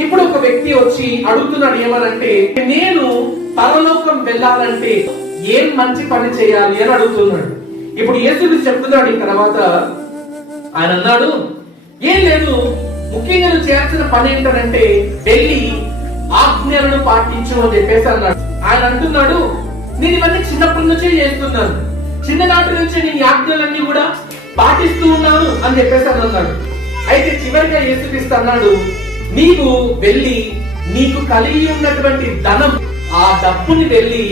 ఇప్పుడు ఒక వ్యక్తి వచ్చి అడుగుతున్నాడు ఏమనంటే, నేను పరలోకం వెళ్ళాలంటే ఏం మంచి పని చేయాలి అని అడుగుతున్నాడు. ఇప్పుడు యేసు చెప్తున్నాడు. ఈ తర్వాత ఆయన అన్నాడు, ఏం లేదు, ముఖ్యంగా నువ్వు చేయాల్సిన పని ఏంటంటే వెళ్ళి ఆజ్ఞలను పాటించు అని చెప్పేసి అన్నాడు. ఆయన అంటున్నాడు, నేను ఇవన్నీ చిన్నప్పటి నుంచే చేస్తున్నాను, చిన్ననాటి నుంచి నేను ఆజ్ఞలన్నీ కూడా పాటిస్తూ ఉన్నాను అని చెప్పేసి అన్నాడు. అయితే చివరిగా యేసుక్రీస్తు అన్నాడు, నీవు వెళ్ళి నీకు కలిగి ఉన్నటువంటి ధనం, ఆ డబ్బుని వెళ్ళి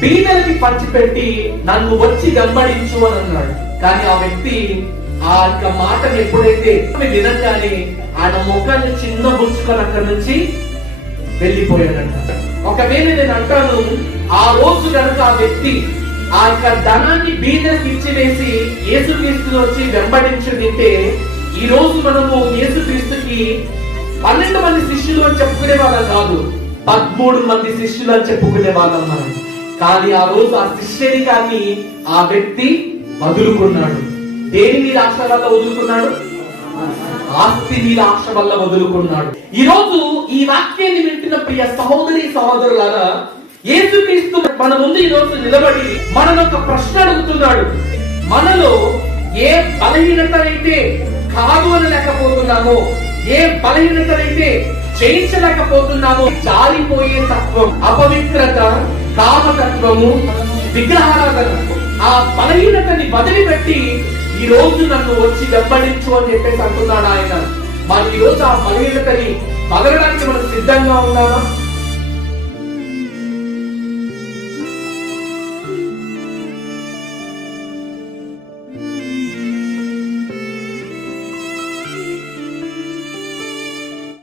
బీదలకి పంచిపెట్టి నన్ను వచ్చి వెంబడించు అని అన్నాడు. కానీ ఆ వ్యక్తి ఆ యొక్క మాటను ఎప్పుడైతే వినగానే ఆయన ముఖాన్ని చిన్న బుచ్చుకొని అక్కడి నుంచి వెళ్ళిపోయాడంట. ఒకవేళ నేను అంటాను, ఆ రోజు కనుక ఆ వ్యక్తి ఆ యొక్క ధనాన్ని బీదలకు ఇచ్చివేసి యేసుక్రీస్తుని వచ్చి వెంబడించుంటే ఈ రోజు మనము యేసుక్రీస్తుకి 12 మంది శిష్యులు అని చెప్పుకునే వాళ్ళం కాదు, 13 మంది శిష్యులు అని చెప్పుకునే వాళ్ళం మనం. కానీ ఆ రోజు ఆ శిష్యరికాన్ని ఆ వ్యక్తి వదులుకున్నాడు. దేని మీద ఆశ వల్ల వదులుకున్నాడు? ఆస్తి మీద ఆశ వల్ల వదులుకున్నాడు. ఈ రోజు ఈ వాక్యాన్ని వింటున్న ప్రియ సహోదరి సహోదరులారా, యేసుక్రీస్తు మన ముందు ఈ రోజు నిలబడి మనను ఒక ప్రశ్న అడుగుతున్నాడు. మనలో ఏ బలహీనత అయితే కాదు అని లేకపోతున్నామో, ఏ బలహీనతనైతే జయించలేకపోతున్నామో, జారిపోయే తత్వం, అపవిత్రత, కామతత్వము, విగ్రహారాధన, ఆ బలహీనతని వదిలిపెట్టి ఈ రోజు నన్ను వచ్చి వెంబడించు అని చెప్పేసి అంటున్నాడు ఆయన. మరి ఈ రోజు ఆ బలహీనతని వదలడానికి మనం సిద్ధంగా ఉన్నామా?